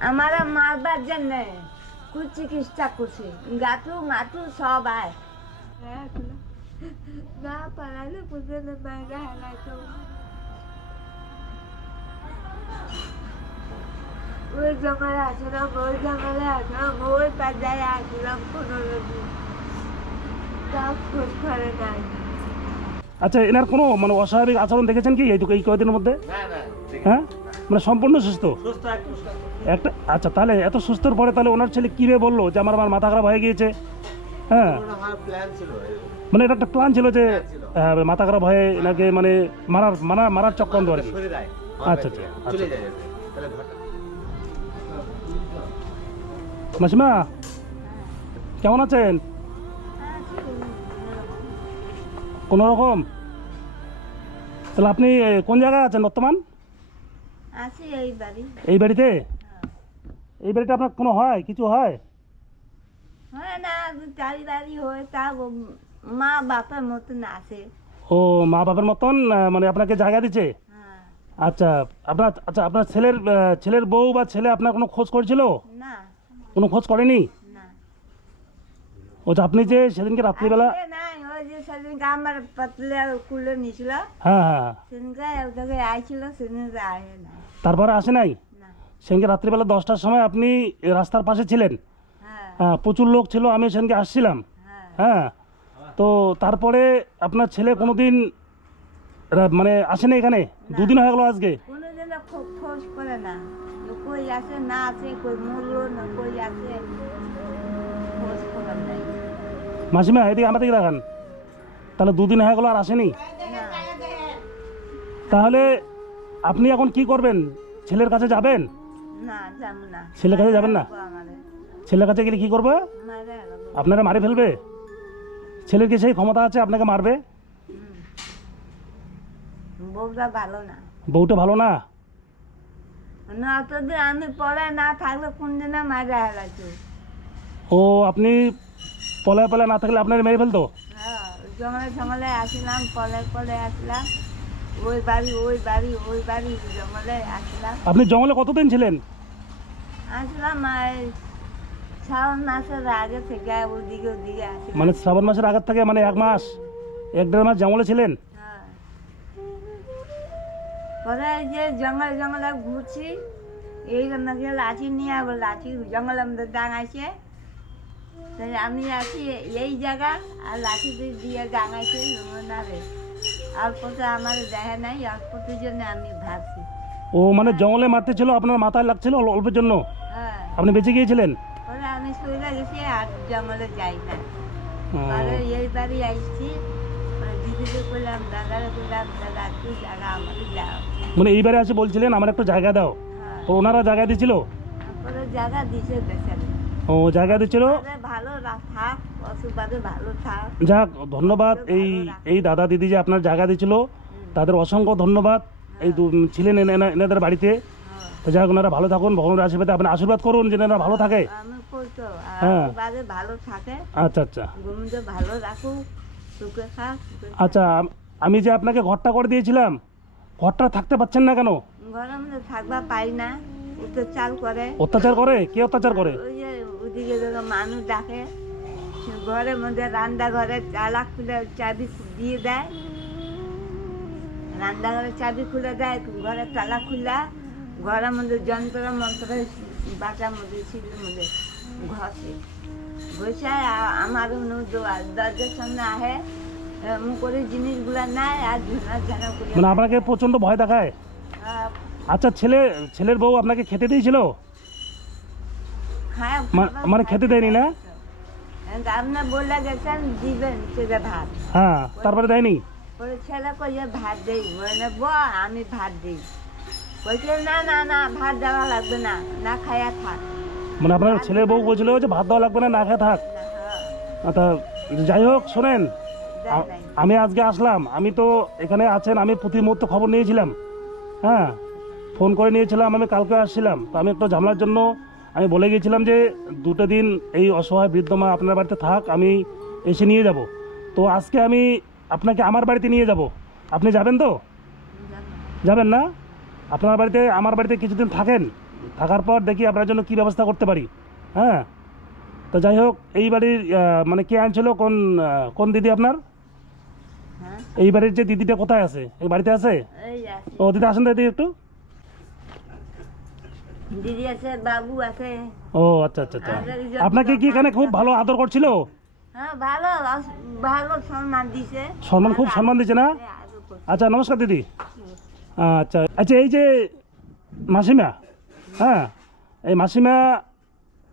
हमारा मारबार जन कुछ चिकित्सा कुछ गाटू माटू सब आए ना पढ़ाले कुछ न महंगा है तो ওই জঙ্গলে আসলাম ওই জঙ্গলে আসলাম ওই পাজায় আসলাম কোনো রকম তাও খোঁজ করে নাই। আচ্ছা, এনার কোনো মানে অস্বাভাবিক আচরণ দেখেছেন কি এই কয়েকদিনের মধ্যে? হ্যাঁ, মানে সম্পূর্ণ সুস্থ একটা। আচ্ছা, তাহলে এত সুস্থর পরে তাহলে ওনার ছেলে কীভাবে বললো যে আমার মাথা খারাপ হয়ে গিয়েছে? হ্যাঁ, মানে এটা একটা প্ল্যান ছিল যে মাথা খারাপ হয়ে এনাকে মানে মারার চক্রান্ত আর কি। আচ্ছা আচ্ছা আচ্ছা। মাসিমা কেমন আছেন? কোনো রকম। তাহলে আপনি কোন জায়গায় আছেন বর্তমান? আছি এই বাড়ি। এই বাড়িতে? এই বাড়িতে আপনার কোনো হয় কিছু হয়? হয় না, চারি বাড়ি হয় তা মা বাপের মতন আছে। ও, মা বাবার মতন মানে আপনাকে জায়গা দিচ্ছে? আচ্ছা, আপনার ছেলের বউ বা ছেলে আপনার কোনো খোঁজ করেছিল? না, কোনো খোঁজ করেনি? না। ও, আপনি যে সেদিনকে রাত্রিবেলা ওই যে সেদিনকে আমার পাতলা কুলে নিয়েছিল, হ্যাঁ হ্যাঁ, সেদিনকে ওটাকে আইছিল, সেদিনকে আয় না। তারপরে আসে নাই? না। সেদিনকে রাত্রিবেলা 10টার সময় আপনি রাস্তার পাশে ছিলেন? হ্যাঁ হ্যাঁ, প্রচুর লোক ছিল, আমি সেদিনকে আসছিলাম। হ্যাঁ। হ্যাঁ, তো তারপরে আপনার ছেলে কোনোদিন মানে আসেনি এখানে? দুদিন হয়ে গেল আজকে। কোনোদিন খোঁজ করে না, কই আছে না আছে, কই মরলো না কই আছে, খোঁজ খবর নাই। মাসিমা এদিকে আমাদের দেখান, তাহলে দুদিন হয়ে গেল আর আসেনি। না। তাহলে আপনি এখন কি করবেন? ছেলের কাছে যাবেন? না, যাবো না। ছেলের কাছে যাবেন না? ছেলের কাছে গেলে কি করবে? আপনারা মারি ফেলবে? ছেলের কি সেই ক্ষমতা আছে আপনাকে মারবে? বউটা ভালো না। বউটা ভালো না? না, অতদিন আমি পড়ে না থাকলে কোন দিনে মারা হেলাইছো। ও, আপনি পলায় না থাকলে আপনার মেরে ফেলতো? হ্যাঁ, জঙ্গলে আসলাম, পলে আসলাম, ওই বাড়ি জঙ্গলে আসলাম। আপনি জঙ্গলে কতদিন ছিলেন? আসলাম শ্রাবণ মাসের আগে থেকে ওদিকে আসলাম। মানে শ্রাবণ মাসের আগের থেকে মানে 1 মাস 1-1.5 মাস জঙ্গলে ছিলেন? হ্যাঁ, পরে যে জঙ্গলে ঘুরছি, এই নাকি লাঠি নিয়ে আবার লাঠি জঙ্গলের মধ্যে ডাঙাইছে, তাই আমি আছি এই জায়গা আর লাঠি দিয়ে ডাঙাইছে না রে। অল্পতে আমার দেখা নাই, অল্পতের জন্য আমি ভাবছি। ও, মানে জঙ্গলে মারতে ছিল, আপনার মাথায় লাগছিল অল্পের জন্য হ্যাঁ, আপনি বেঁচে গিয়েছিলেন? পরে আমি সরে গেছি আর জঙ্গলে যাই না। পরে এই বাড়ি আসছি, দিদিকে বললাম, দাদারে বললাম, দাদা তুই জায়গা আমাকে দাও। মানে এইবারে আসে বলছিলেন আমার একটু জায়গা দাও, তো ওনারা জায়গা দিয়েছিল? পরে জায়গা দিছে বেচারে। ও, জায়গা দিচ্ছিল। ভালো থাক, অসুবাদে ভালো থাক। যাক, ধন্যবাদ এই দাদা দিদি যে আপনার জায়গা দিয়েছিল, তাদের অসংখ্য ধন্যবাদ। এই ছিলেন এনাদের বাড়িতে, তো যাক, ওনারা ভালো থাকুন, ভগবানের আশীর্বাদে আপনি আশীর্বাদ করুন যে এনারা ভালো থাকে। আমি করতো হ্যাঁ, ভালো থাকে। আচ্ছা আচ্ছা ঘুমতে ভালো রাখুক, সুখে থাক। আচ্ছা, আমি যে আপনাকে ঘরটা করে দিয়েছিলাম, ঘরটা থাকতে পাচ্ছেন না কেন? ঘরের মধ্যে থাকবা পাই না, অত্যাচার করে। অত্যাচার করে? কে অত্যাচার করে? ওই যে ওদিকে মানুষ ডাকে, ঘরের মধ্যে রান্না ঘরে তালা খুলে চাবি দিয়ে দেয়, রান্না ঘরে চাবি খুলে দেয়, ঘরের তালা খুলা, ঘরের মধ্যে যন্ত্র মন্ত্র বাটার মধ্যে ছিলের মধ্যে ঘষে ঘষে আমার দরজার সামনে আহে, এমন করে জিনিসগুলা নেয় আর ঝানা করে। মানে আপনাকে প্রচন্ড ভয় দেখায়? আচ্ছা, ছেলের বউ আপনাকে খেতে দিয়েছিল? মানে খেতে দেয়নি না? আপনার বলে গেছেন দিবেন সেটা ভাত। হ্যাঁ, তারপরে দেয়নি? ওই ছেলে কইয়ে ভাত দেই, বলে আমি ভাত দিই, বলছে না না না ভাত দেওয়া লাগবে না, না খায়া থাক। মানে আপনার ছেলের বউ বলছিল যে ভাত দেওয়া লাগবে না, না খেয়ে থাক। আচ্ছা, যাই হোক, শোনেন, আমি আজকে আসলাম, আমি তো এখানে আছেন, আমি প্রতি মুহূর্তে খবর নিয়েছিলাম। হ্যাঁ, ফোন করে নিয়েছিলাম, আমি কালকে আসছিলাম, তো আমি একটু ঝামেলার জন্য আমি বলে গিয়েছিলাম যে 2টা দিন এই অসহায় বৃদ্ধ মা আপনার বাড়িতে থাক, আমি এসে নিয়ে যাব। তো আজকে আমি আপনাকে আমার বাড়িতে নিয়ে যাব, আপনি যাবেন তো? যাবেন না? আপনার বাড়িতে আমার বাড়িতে কিছুদিন থাকেন। থাকার পর দেখি আপনার জন্য কী ব্যবস্থা করতে পারি। হ্যাঁ, তো যাই হোক, এই বাড়ির মানে কে আনছিল, কোন দিদি আপনার? হ্যাঁ এই বাড়ির যে দিদিটা কোথায় আছে, এই বাড়িতে আছে? এই আছে ও দিদি আসেন তো দিদি একটু। দিদি আছে, বাবু আছে। ও আচ্ছা আচ্ছা আচ্ছা, আপনাকে কি এখানে খুব ভালো আদর করছিল? হ্যাঁ ভালো ভালো সম্মান দিছে, সম্মান, খুব সম্মান দিচ্ছে না? আদর করছে। আচ্ছা, নমস্কার দিদি। আচ্ছা আচ্ছা, এই যে মাসিমা, হ্যাঁ, এই মাসিমা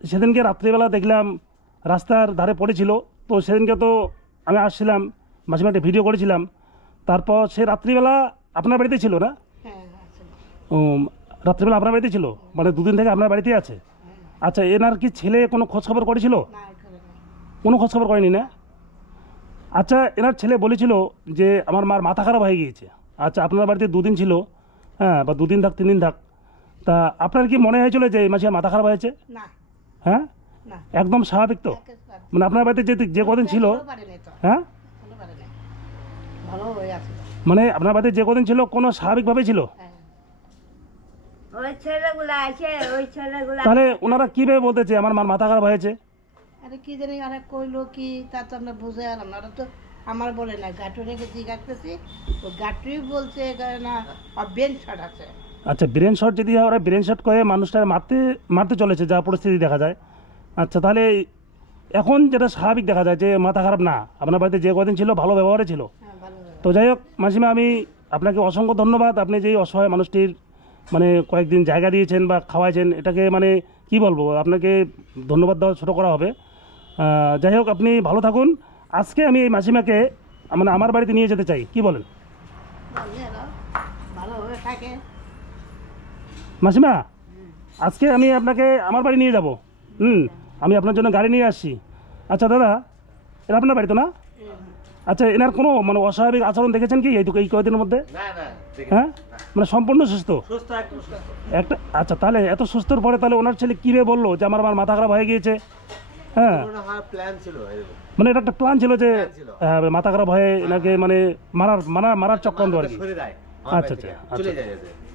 সেদিনকে রাত্রিবেলা দেখলাম রাস্তার ধারে পড়েছিল। তো সেদিনকে তো আমি আসছিলাম, মাসিমা একটা ভিডিও করেছিলাম। তারপর সে রাত্রিবেলা আপনার বাড়িতে ছিল না? ও, রাত্রিবেলা আপনার বাড়িতে ছিল, মানে দুদিন থেকে আপনার বাড়িতেই আছে। আচ্ছা, এনার কি ছেলে কোনো খোঁজখবর করেছিল? কোনো খোঁজখবর করেনি না? আচ্ছা, এনার ছেলে বলেছিল যে আমার মার মাথা খারাপ হয়ে গিয়েছে। আচ্ছা, আপনার বাড়িতে দুদিন ছিল, হ্যাঁ, বা দুদিন থাক 3 দিন থাক, তা আপনার কি মনে হয়েছিল যে এই মাসে মাথা খারাপ হয়েছে? না হ্যাঁ, না একদম স্বাভাবিক তো? একেবারে মানে আপনার বাড়িতে যে কদিন ছিল, ভালো পারেনি তো, হ্যাঁ, ভালো পারেনি, ভালো হয়ে আছে। মানে আপনার বাড়িতে যে কদিন ছিল কোনো স্বাভাবিকভাবেই ছিল? হ্যাঁ ওই ছেলেগুলো আছে, ওই ছেলেগুলো তাহলে ওনারা কীভাবে বলতেছে আমার মার মাথা খারাপ হয়েছে? আরে কি জানি আরে কইলো কি তা তো আমরা বুঝে আলাম না, ওরা তো আমার বলে না, গাটুরিকে জিজ্ঞাসা, তো গাটুরি বলছে না বেন শট আছে। আচ্ছা, ব্রেন শট যদি হয়, ওরা ব্রেন শট করে মানুষটা মারতে চলেছে, যা পরিস্থিতি দেখা যায়। আচ্ছা, তাহলে এখন যেটা স্বাভাবিক দেখা যায় যে মাথা খারাপ না, আপনার বাড়িতে যে কদিন ছিল ভালো ব্যবহারে ছিল। হ্যাঁ ভালো হয়ে তো যাই হোক মাসিমা, আমি আপনাকে অসংখ্য ধন্যবাদ। আপনি যে অসহায় মানুষটির মানে কয়েকদিন জায়গা দিয়েছেন বা খাওয়াইছেন, এটাকে মানে কি বলবো, আপনাকে ধন্যবাদ দেওয়া ছোটো করা হবে। যাই হোক, আপনি ভালো থাকুন। আজকে আমি এই মাসিমাকে মানে আমার বাড়িতে নিয়ে যেতে চাই, কি বলেন? ভালো হয়ে থাকে। মাসিমা, আজকে আমি আপনাকে আমার বাড়ি নিয়ে যাব। আমি আপনার জন্য গাড়ি নিয়ে আসছি। আচ্ছা দাদা, এটা আপনার বাড়ি তো না? আচ্ছা, এনার কোনো মানে অস্বাভাবিক আচরণ দেখেছেন কি এই কয়েকদিনের মধ্যে? হ্যাঁ, মানে সম্পূর্ণ সুস্থ একটা। আচ্ছা, তাহলে এত সুস্থর পরে তাহলে ওনার ছেলে কীভাবে বললো যে আমার মাথা খারাপ হয়ে গিয়েছে? হ্যাঁ, মানে এটা একটা প্ল্যান ছিল যে মাথা খারাপ হয়ে এনাকে মানে মারার চক্রান্ত আর কি। আচ্ছা আচ্ছা আচ্ছা,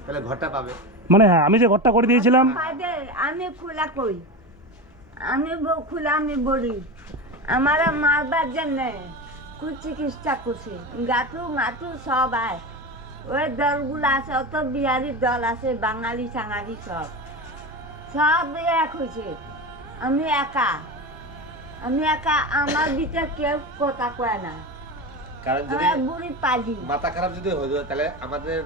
তাহলে ঘরটা পাবে। মানে হ্যাঁ, আমি যে ঘরটা করে দিয়েছিলাম, আমি খোলা কই, আমি খোলা আমি বলি আমার মারবার জন্য খুব চিকিৎসা করছি, গাঁটু মাটু সব আয়, ওই দলগুলো আছে, অত বিহারি দল আছে, বাঙালি সাঙালি সব এক হয়েছে। আমি একা, আমার ভিতরে কেউ কথা কয় না, কারণ যদি আমার বুড়ি পালি। মাথা খারাপ যদি হতো তাহলে আমাদের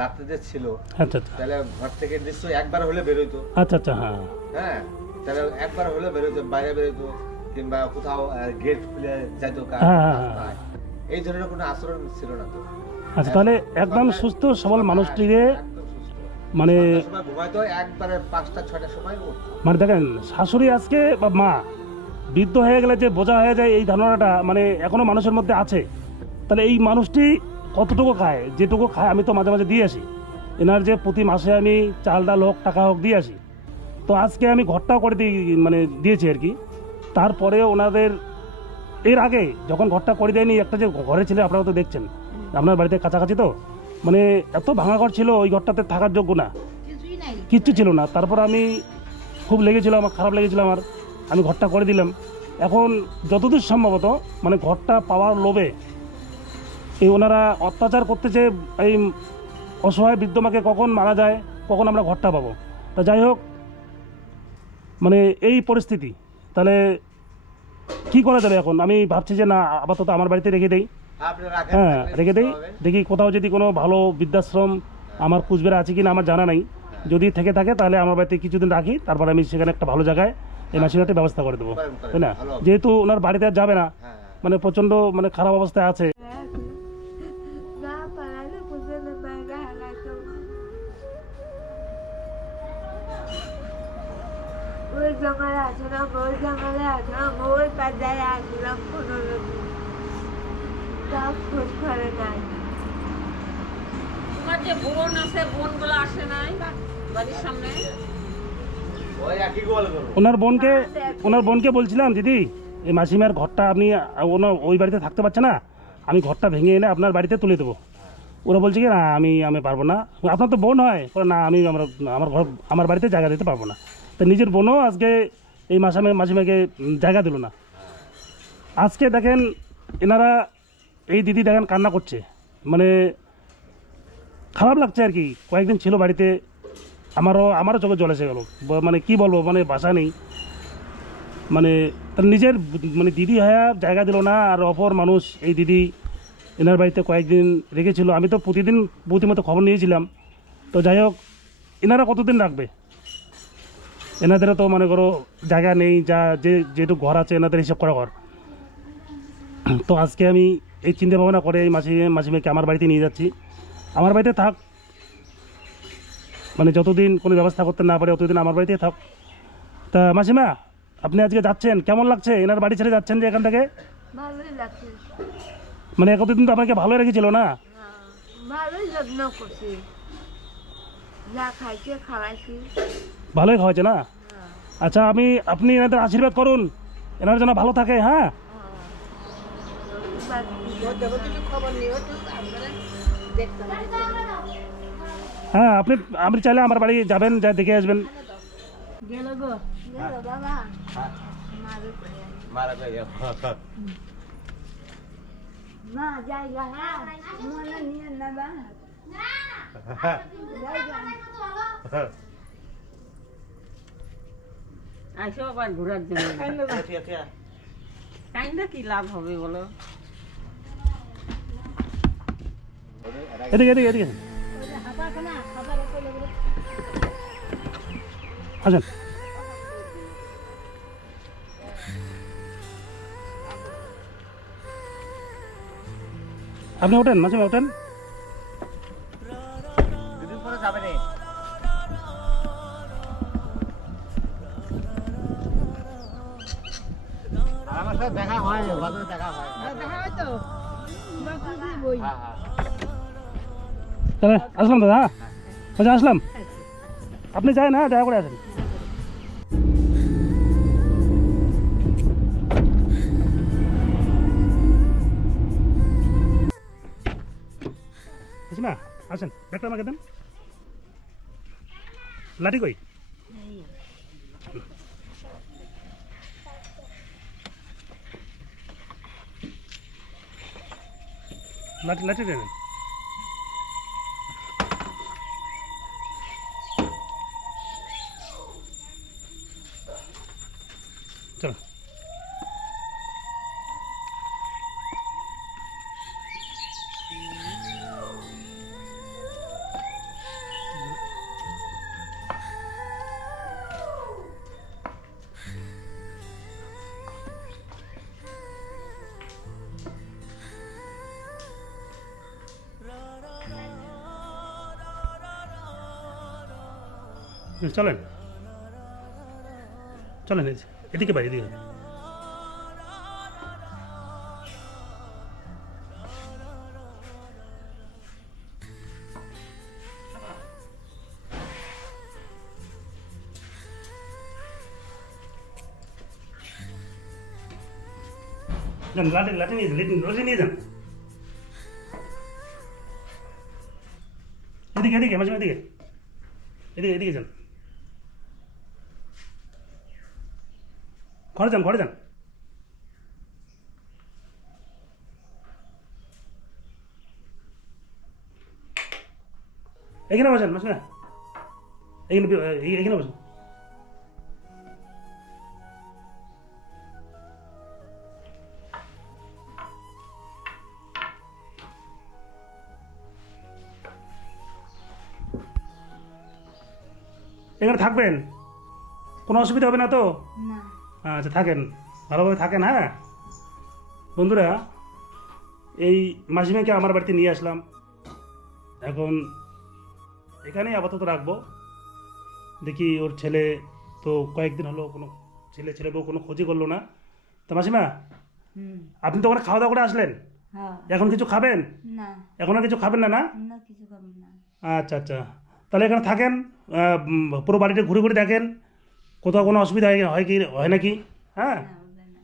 রাত্রে যে ছিল, আচ্ছা আচ্ছা তাহলে ঘর থেকে নিশ্চয়ই একবার হলে বেরোতো। আচ্ছা আচ্ছা, হ্যাঁ হ্যাঁ, তাহলে একবার হলে বেরোতো, বাইরে বেরোতো, কিংবা কোথাও গেট খুলে যাইতো। হ্যাঁ, হ্যাঁ, হ্যাঁ। এই ধরনের কোনো আচরণ ছিল না তো। আচ্ছা, তাহলে একদম সুস্থ সবল মানুষটিরে একদম সুস্থ। মানে সন্ধ্যার সময় ঘুমাইতো, একবারে 5টা-6টার সময় উঠতো। মানে দেখেন, শাশুড়ি আজকে বা মা বৃদ্ধ হয়ে গেলে যে বোঝা হয়ে যায়, এই ধারণাটা মানে এখনো মানুষের মধ্যে আছে। তাহলে এই মানুষটি কতটুকু খায়, যেটুকু খায় আমি তো মাঝে মাঝে দিয়ে আসি। এনার যে প্রতি মাসে আমি চাল ডাল হোক টাকা হোক দিয়ে আসি, তো আজকে আমি ঘরটাও করে মানে দিয়েছি আর কি। তারপরে ওনাদের এর আগে যখন ঘরটা করে দেয়নি, একটা যে ঘরে ছিল আপনারা তো দেখছেন, আপনার বাড়িতে কাছাকাছি তো, মানে এত ভাঙা ঘর ছিল, ওই ঘরটাতে থাকার যোগ্য না, কিছুই নাই। কিচ্ছু ছিল না। তারপর আমি খুব লেগেছিল, আমার খারাপ লেগেছিল, আমি ঘরটা করে দিলাম। এখন যতদূর সম্ভবত মানে ঘরটা পাওয়ার লোভে এই ওনারা অত্যাচার করতেছে। এই অসহায় বৃদ্ধ মাকে কখন মারা যায়, কখন আমরা ঘরটা পাবো। তা যাই হোক, মানে এই পরিস্থিতি, তাহলে কি করা যাবে এখন? আমি ভাবছি যে না, আপাতত আমার বাড়িতে রেখে দেই। আপনি রাখেন, হ্যাঁ, রাখলে রেখে দেই, সুস্থ হবে। দেখি কোথাও যদি কোনো ভালো বৃদ্ধাশ্রম আমার কুচবিহারে আছে কিনা আমার জানা নাই। যদি থেকে থাকে তাহলে আমার বাড়িতে কিছুদিন রাখি, তারপর আমি সেখানে একটা ভালো জায়গায় এই মাসিমাটির ব্যবস্থা করে দেবো, করেন, তাই না? ভালো হবে। যেহেতু ওনার বাড়িতে আর যাবে না, হ্যাঁ, মানে প্রচণ্ড মানে খারাপ অবস্থায় আছে। না পারালে বুঝে না বাইরে হালাতো, ওই জঙ্গলে আসলাম, ওই জঙ্গলে আসলাম, ওই পাজায় আসলাম, কোনো সব খোঁজ করে নাই। তোমার যে বোন আছে, বোনগুলো আসে নাই বাড়ির সামনে? ওই একই গোল করবো। ওনার বোনকে বলছিলাম, দিদি এই মাসিমার ঘরটা আপনি ওই বাড়িতে থাকতে পারছে না, আমি ঘরটা ভেঙে এনে আপনার বাড়িতে তুলে দেবো। ওরা বলছে কি না আমি পারবো না। আপনার তো বোন হয়, বলে না আমি আমার ঘর আমার বাড়িতে জায়গা দিতে পারবো না। তো নিজের বোনও আজকে এই মাসিমাকে জায়গা দিল না। আজকে দেখেন এনারা, এই দিদি দেখেন কান্না করছে, মানে খারাপ লাগছে আর কি। কয়েকদিন ছিল বাড়িতে, আমারও চোখে জল এসে গেল, মানে কি বলবো, মানে ভাষা নেই। মানে তার নিজের মানে দিদি হয়ে জায়গা দিল না, আর অপর মানুষ এই দিদি এনার বাড়িতে কয়েকদিন রেখেছিল। আমি তো প্রতিমতো খবর নিয়েছিলাম। তো যাই হোক, এনারা কতদিন রাখবে? এনাদেরও তো মনে করো জায়গা নেই, যেটুকু ঘর আছে এনাদের হিসাব করা ঘর। তো আজকে আমি এই চিন্তা ভাবনা করে এই মাসিমাকে আমার বাড়িতে নিয়ে যাচ্ছি। আমার বাড়িতে থাক, মানে যতদিন কোনো ব্যবস্থা করতে না পারে ততদিন আমার বাড়িতেই থাক। তা মাসিমা, আপনি আজকে যাচ্ছেন, কেমন লাগছে? এনার বাড়ি ছেড়ে যাচ্ছেন যে এখান থেকে, ভালোই লাগছে। মানে এতদিন তো আপনাকে ভালো রেখেছিল না? ভালোই যত্ন করছি, যা খাইছে খাওয়াইছি। ভালোই খাওয়াচ্ছে না? আচ্ছা, আপনি এনাদের আশীর্বাদ করুন, এনার যেন ভালো থাকে। হ্যাঁ, যখন কিছু খবর নিয়ে হতো আমরা দেখতাম। হ্যাঁ, আপনি চাইলে আমার বাড়ি যাবেন, যা দেখে আসবেন। গেল গো গেল বাবা, মারু করে আনি। মারা যায় মা জায়গা মনে নিয়ে নেবা জায়গা। আসো আবার ঘোরার জন্য। কাইন্ডা কি লাভ হবে বলো? এদিকে আসেন। আপনি ওঠেন, মাসিমা ওঠেন। দুদিন পরে যাবে নি? আমার সাথে দেখা হয়, বাজারে দেখা হয়। দেখা হয় তো বই। হ্যাঁ হ্যাঁ। তাহলে আসলাম দাদা। হ্যাঁ আচ্ছা, আসলাম। আপনি যান, হ্যাঁ দেখা করে আসেন। মাসিমা আসেন, ব্যাগটা আমাকে দেন। লাঠি কই? লাঠি দেন। চলো। চলেন চলেন, এদিকে বাড়ি, এদিকে। লাঠি নিয়ে যান। এদিকে মাঝে এদিকে যান। ঘরে যান। এখানে বসেন মাসিমা, এখানে বসেন। এখানে থাকবেন, কোনো অসুবিধা হবে না তো? না। আচ্ছা, থাকেন, ভালোভাবে থাকেন। হ্যাঁ বন্ধুরা, এই মাসিমাকে আমার বাড়িতে নিয়ে আসলাম। এখন এখানেই আপাতত রাখবো। দেখি ওর ছেলে তো কয়েকদিন হলো কোনো ছেলে বউ কোনো খোঁজই করলো না। তো মাসিমা, আপনি তো ওখানে খাওয়া দাওয়া করে আসলেন, হ্যাঁ। এখন কিছু খাবেন? না, এখন আর কিছু খাবেন না? না কিছু খাবো না। আচ্ছা, তাহলে এখানে থাকেন, পুরো বাড়িটা ঘুরে দেখেন, কোথাও কোনো অসুবিধা হয় নাকি। হ্যাঁ, না, হবে না।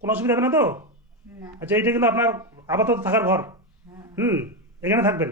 কোনো অসুবিধা হবে না তো? না। আচ্ছা, এইটা কিন্তু আপনার আপাতত থাকার ঘর। হ্যাঁ। এখানে থাকবেন?